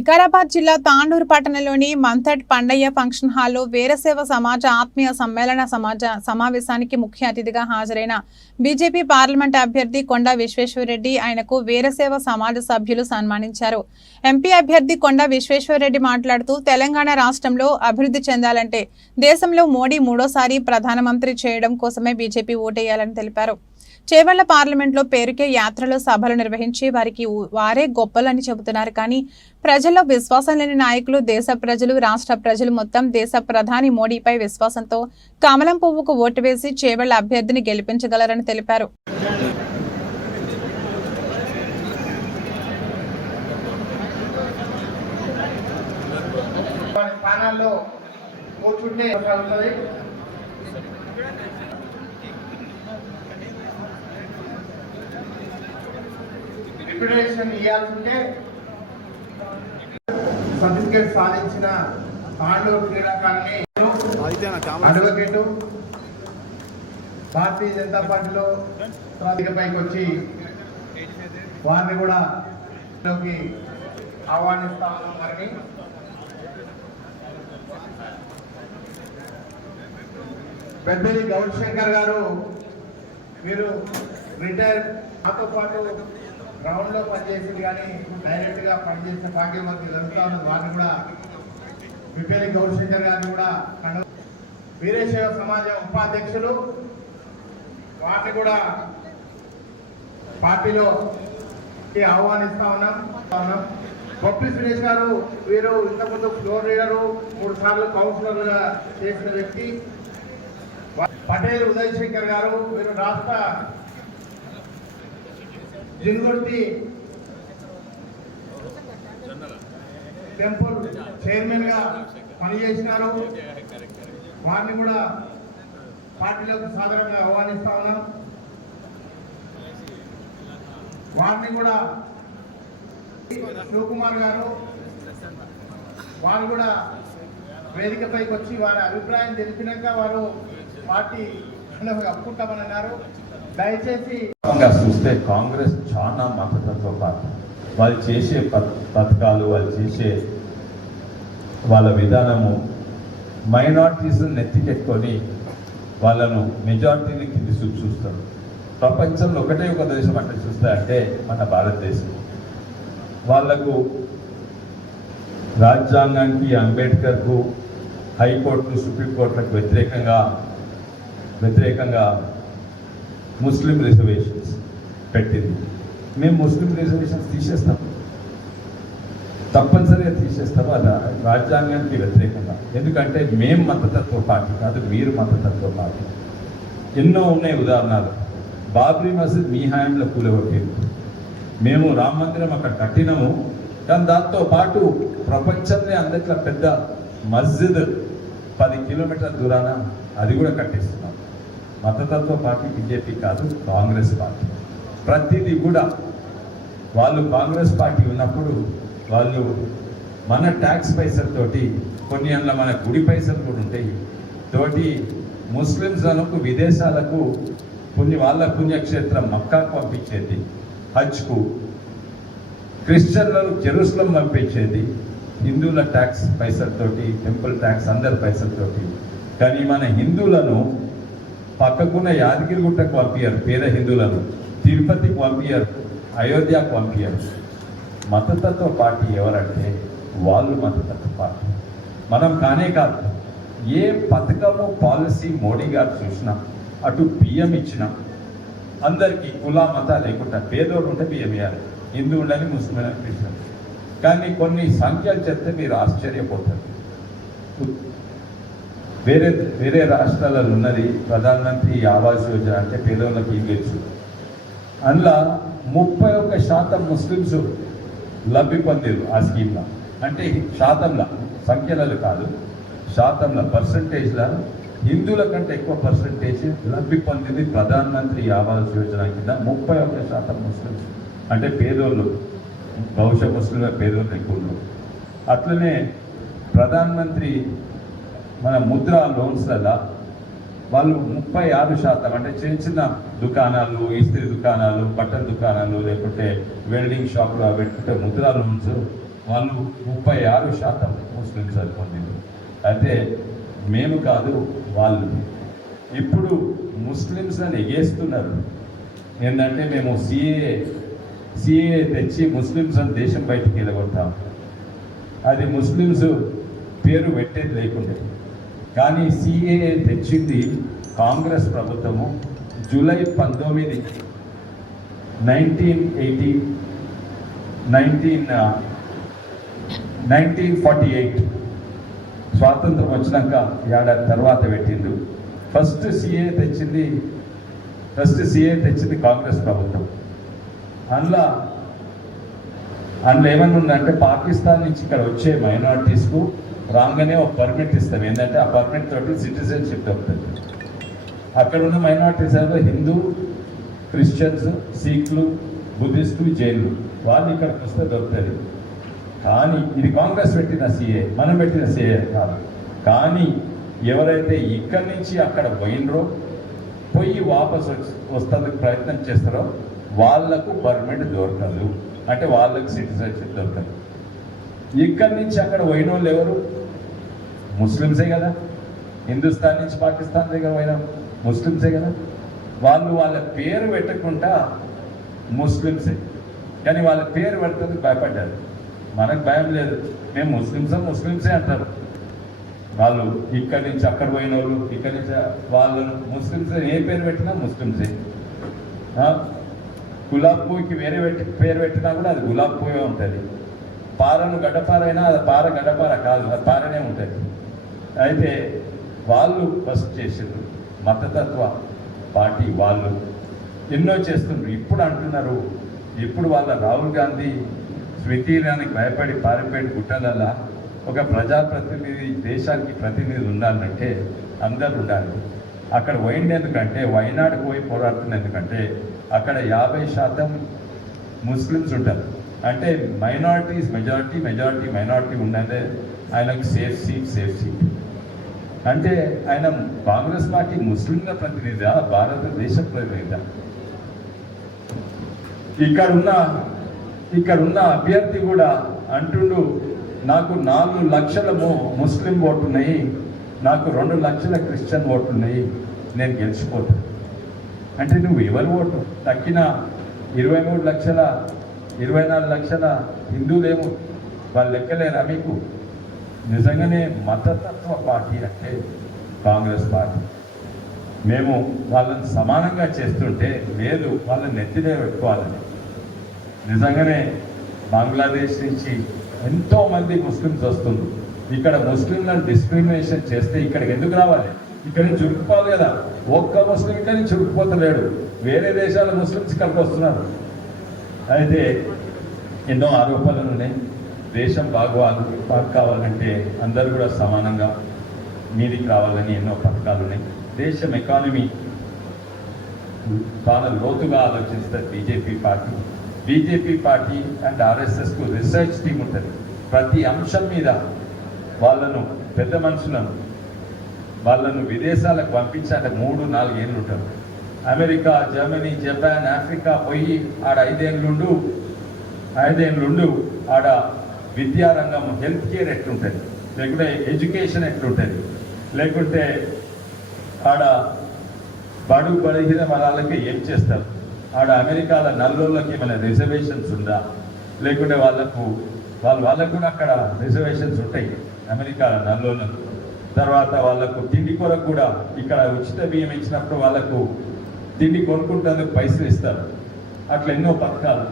వికారాబాద్ జిల్లా తాండూరు పట్టణంలోని మంథట్ పండయ్య ఫంక్షన్ హాల్లో వీరశైవ సమాజ ఆత్మీయ సమ్మేళన సమావేశానికి ముఖ్య అతిథిగా హాజరైన బీజేపీ పార్లమెంట్ అభ్యర్థి కొండా విశ్వేశ్వరరెడ్డి ఆయనకు వీరశైవ సమాజ సభ్యులు సన్మానించారు. ఎంపీ అభ్యర్థి కొండా విశ్వేశ్వరరెడ్డి మాట్లాడుతూ తెలంగాణ రాష్ట్రంలో అభివృద్ధి చెందాలంటే దేశంలో మోడీ మూడోసారి ప్రధానమంత్రి చేయడం కోసమే బీజేపీ ఓటేయాలని తెలిపారు. చేవెళ్ల పార్లమెంట్లో పేరుకే యాత్రలో సభలు నిర్వహించి వారే గొప్పలని చెబుతున్నారు. కానీ ప్రజల్లో విశ్వాసం లేని నాయకులు దేశ ప్రజలు రాష్ట్ర ప్రజలు మొత్తం దేశ ప్రధాని మోడీపై విశ్వాసంతో కమలం పువ్వుకు ఓటు వేసి చేవెళ్ల అభ్యర్థిని గెలిపించగలరని తెలిపారు. రిప్యుటేషన్ ఇవ్వాల్సింటే సర్టిఫికేట్ సాధించిన తాండూరు క్రీడాకారిణి అడ్వకేటు భారతీయ జనతా పార్టీలో పైకి వచ్చి వారిని కూడా ఆహ్వానిస్తా ఉన్నాం. మరి పెద్దది గౌరీశంకర్ గారు మీరు రిటైర్ నాతో పాటు గ్రౌండ్ లో పనిచేసింది కానీ డైరెక్ట్ గా పనిచేసిన భాగ్యవతి జరుగుతా ఉన్నది. వారిని కూడా విపేలి గౌరీశంకర్ గారిని కూడా వీరశైవ సమాజం ఉపాధ్యక్షులు వారిని కూడా పార్టీలో ఆహ్వానిస్తా ఉన్నాం. బొప్పి సురేష్ గారు వీరు ఇంతకుముందు ఫ్లోర్ లీడరు 3 సార్లు కౌన్సిలర్గా చేసిన వ్యక్తి. పటేల్ ఉదయ్ శంకర్ గారు వీరు రాష్ట్ర జిన్గొట్టి టెంపుల్ చైర్మన్ గా పనిచేసినారు. వారిని కూడా పార్టీలోకి సాధారణంగా ఆహ్వానిస్తా ఉన్నాం. వారిని కూడా శివకుమార్ గారు వారు కూడా వేదికపైకి వచ్చి వారి అభిప్రాయం తెలిపినాక వారు పార్టీ అప్పుకుంటామని అన్నారు. దయచేసి చూస్తే కాంగ్రెస్ చాలా మతతత్వ పార్టీ. వాళ్ళు చేసే పథకాలు వాళ్ళు చేసే వాళ్ళ విధానము మైనార్టీస్ నెత్తికెట్టుకొని వాళ్ళను మెజార్టీని కింది చూస్తారు. ప్రపంచంలో ఒకటే ఒక దేశం అంటే చూస్తారంటే మన భారతదేశం. వాళ్లకు రాజ్యాంగానికి అంబేద్కర్కు హైకోర్టు సుప్రీంకోర్టులకు వ్యతిరేకంగా ముస్లిం రిజర్వేషన్స్ పెట్టింది. మేము ముస్లిం రిజర్వేషన్స్ తీసేస్తాం, తప్పనిసరిగా తీసేస్తాము. అది రాజ్యాంగానికి వ్యతిరేకంగా. ఎందుకంటే మేము మతతత్వ పార్టీ కాదు, మీరు మతతత్వ పార్టీ. ఎన్నో ఉన్నాయి ఉదాహరణలు. బాబ్రీ మసీద్ మీ హయాంలో కూలగొట్టింది. మేము రామ మందిరం అక్కడ కట్టినాము. కానీ దాంతో పాటు ప్రపంచంలో అందరిలో పెద్ద మస్జిద్ 10 కిలోమీటర్ల దూరాన అది కూడా కట్టిస్తున్నాం. మతతత్వ పార్టీ బీజేపీ కాదు, కాంగ్రెస్ పార్టీ. ప్రతిదీ కూడా వాళ్ళు కాంగ్రెస్ పార్టీ ఉన్నప్పుడు వాళ్ళు మన ట్యాక్స్ పైసలతోటి కొన్ని అందులో మన గుడి పైసలు కూడా ఉంటాయి తోటి ముస్లింలకు విదేశాలకు వాళ్ళ పుణ్యక్షేత్రం మక్కాకు పంపించేది, హజ్కు. క్రిస్టియన్లను జెరూసలం పంపించేది హిందువుల ట్యాక్స్ పైసలతోటి, టెంపుల్ ట్యాక్స్ అందరి పైసలతోటి. కానీ మన హిందువులను పక్కకున్న యాదగిరిగుట్టకు పంపించారు, పేద హిందువులను తిరుపతికి పంపించారు, అయోధ్యకు పంపించారు. మతతత్వ పార్టీ ఎవరంటే వాళ్ళు మతతత్వ పార్టీ. మనం కానే కాదు. ఏ పథకము పాలసీ మోడీ గారు చూసినా, అటు బియ్యం ఇచ్చినా అందరికీ కుల మత లేకుండా పేదోడు ఉంటే బియ్యం ఇవ్వాలి, హిందూ ఉండని ముస్లిం అని క్రిస్టియన్. కానీ కొన్ని సంఖ్యలు చెప్తే మీరు ఆశ్చర్యపోతారు. వేరే రాష్ట్రాలలో ఉన్నది ప్రధానమంత్రి ఆవాస్ యోజన అంటే పేదోళ్ళకి ఇవ్వచ్చు. అందులో 31% ముస్లిమ్స్ లబ్ధి పొందారు ఆ స్కీమ్లో. అంటే శాతంలో, సంఖ్యలలో కాదు, శాతంలో పర్సంటేజ్లో హిందువుల కంటే ఎక్కువ పర్సంటేజ్ లబ్ధి పొందింది ప్రధానమంత్రి ఆవాస్ యోజన కింద. 31% ముస్లిమ్స్ అంటే పేదోళ్ళు, బహుశా ముస్లింల పేదోళ్ళు ఎక్కువ. అట్లనే ప్రధానమంత్రి మన ముద్రా లోన్స్లలో వాళ్ళు 36% అంటే చిన్న చిన్న దుకాణాలు, ఇస్త్రీ దుకాణాలు, బట్టల దుకాణాలు, లేకుంటే వెల్డింగ్ షాపులు పెట్టుకుంటే ముద్రా లోన్స్ వాళ్ళు 36% ముస్లిమ్స్ అనుకుంది. అయితే మేము కాదు వాళ్ళు. ఇప్పుడు ముస్లిమ్స్ అని ఎగేస్తున్నారు ఏంటంటే మేము సిఏ తెచ్చి ముస్లిమ్స్ అని దేశం బయటికి వెళ్ళగొట్టాం. అది ముస్లిమ్స్ పేరు పెట్టేది లేకుండే. కానీ సిఏ తెచ్చింది కాంగ్రెస్ ప్రభుత్వము జూలై 19, 1948 స్వాతంత్రం వచ్చినాక ఏడాది తర్వాత పెట్టిండు. ఫస్ట్ సిఏ తెచ్చింది కాంగ్రెస్ ప్రభుత్వం. అందులో ఏమన్నా ఉందంటే పాకిస్తాన్ నుంచి ఇక్కడ వచ్చే మైనారిటీస్కు రాగానే ఒక పర్మిట్ ఇస్తాం. ఏంటంటే ఆ పర్మిట్ తోటి సిటిజన్షిప్ దొరుకుతుంది. అక్కడ ఉన్న మైనారిటీస్ ఏదో హిందూ, క్రిస్టియన్స్, సిఖ్లు, బుద్ధిస్టులు, జైన్లు వాళ్ళు ఇక్కడికి వస్తే దొరుకుతుంది. కానీ ఇది కాంగ్రెస్ పెట్టిన సిఏ, మనం పెట్టిన సిఏ కాదు. కానీ ఎవరైతే ఇక్కడి నుంచి అక్కడ పోయి వాపసు వస్తానికి ప్రయత్నం చేస్తారో వాళ్లకు పర్మిట్ దొరకదు. అంటే వాళ్ళకు సిటిజన్షిప్ దొరకదు. ఇక్కడి నుంచి అక్కడ పోయిన వాళ్ళు ఎవరు? ముస్లిమ్సే కదా. హిందుస్థాన్ నుంచి పాకిస్తాన్ దగ్గర పోయిన ముస్లిమ్సే కదా. వాళ్ళ పేరు పెట్టకుండా ముస్లిమ్సే, కానీ వాళ్ళ పేరు పెట్టడానికి భయపడ్డారు. మనకు భయం లేదు, మేము ముస్లిమ్సే అంటారు. వాళ్ళు ఇక్కడి నుంచి అక్కడ పోయిన వాళ్ళు, ఇక్కడి నుంచి వాళ్ళను ముస్లిమ్సే, ఏ పేరు పెట్టినా ముస్లిమ్సే. గులాబ్ పువ్వుకి వేరే పేరు పెట్టినా కూడా అది గులాబ్ పువ్వే ఉంటుంది. పారను గడ్డపార అయినా అది పార గడ్డపార కాదు, అది పారనే ఉంటుంది. అయితే వాళ్ళు ఫస్ట్ చేసిండ్రు మతతత్వ పార్టీ, వాళ్ళు ఎన్నో చేస్తుండ్రు. ఇప్పుడు అంటున్నారు, ఇప్పుడు వాళ్ళ రాహుల్ గాంధీ స్మృతి ఇరానీకి భయపడి పారిపోయి గుట్టలల్లా ఒక ప్రజాప్రతినిధి, దేశానికి ప్రతినిధి ఉండాలంటే అందరు ఉండాలి. అక్కడ పోయింది ఎందుకంటే, వైనాడుకు పోయి పోరాడుతుంది ఎందుకంటే అక్కడ 50% ముస్లిమ్స్ ఉంటారు. అంటే మైనారిటీస్ మెజారిటీ మైనారిటీ ఉన్నదే ఆయనకు సేఫ్ సీట్. అంటే ఆయన కాంగ్రెస్ పార్టీ ముస్లింల ప్రతినిధి, భారతదేశ ప్రతినిధి. ఇక్కడున్న అభ్యర్థి కూడా అంటుండు, నాకు 4 లక్షల ముస్లిం ఓటున్నాయి, నాకు 2 లక్షల క్రిస్టియన్ ఓటున్నాయి, నేను గెలిచిపోతాను. అంటే నువ్వు ఎవరి ఓటు తక్కిన 23 లక్షల 24 లక్షల హిందువులేమో వాళ్ళు లెక్కలేరా మీకు? నిజంగానే మతతత్వ పార్టీ అంటే కాంగ్రెస్ పార్టీ. మేము వాళ్ళని సమానంగా చేస్తుంటే లేదు, వాళ్ళని నెత్తినే పెట్టుకోవాలని. నిజంగానే బంగ్లాదేశ్ నుంచి ఎంతోమంది ముస్లిమ్స్ వస్తున్నారు. ఇక్కడ ముస్లింలను డిస్క్రిమినేషన్ చేస్తే ఇక్కడికి ఎందుకు రావాలి? ఇక్కడ నుంచి చురుకుపోవాలి కదా. ఒక్క ముస్లిం ఇక్కడ నుంచి చురుకుపోతలేడు, వేరే దేశాల ముస్లిమ్స్ ఇక్కడికి వస్తున్నారు. అయితే ఎన్నో ఆరోపణలు ఉన్నాయి. దేశం బాగు కావాలంటే అందరూ కూడా సమానంగా మీదికి రావాలని ఎన్నో పథకాలు ఉన్నాయి. దేశం ఎకానమీ చాలా లోతుగా ఆలోచిస్తారు బీజేపీ పార్టీ అండ్ ఆర్ఎస్ఎస్కు రీసెర్చ్ టీం ఉంటుంది. ప్రతి అంశం మీద పెద్ద మనుషులను విదేశాలకు పంపించాలంటే 3-4 ఏళ్ళు ఉంటారు. అమెరికా, జర్మనీ, జపాన్, ఆఫ్రికా పోయి ఆడ 5 ఏళ్ళుండు ఆడ విద్యారంగం, హెల్త్ కేర్ ఎట్లుంటుంది, లేకుంటే ఎడ్యుకేషన్ ఎట్లుంటుంది, లేకుంటే ఆడ బలహీన వాళ్ళకి ఏం చేస్తారు, ఆడ అమెరికాల నల్లోళ్ళకి ఏమైనా రిజర్వేషన్స్ ఉందా, లేకుంటే వాళ్ళకు కూడా అక్కడ రిజర్వేషన్స్ ఉంటాయి అమెరికాల నల్లోళ్ళకు. తర్వాత వాళ్ళకు తిండి కొరకు కూడా ఇక్కడ ఉచిత బియ్యం ఇచ్చినప్పుడు వాళ్ళకు తిండి కొనుక్కుంటేందుకు పైసలు ఇస్తారు. అట్లా ఎన్నో పథకాలు.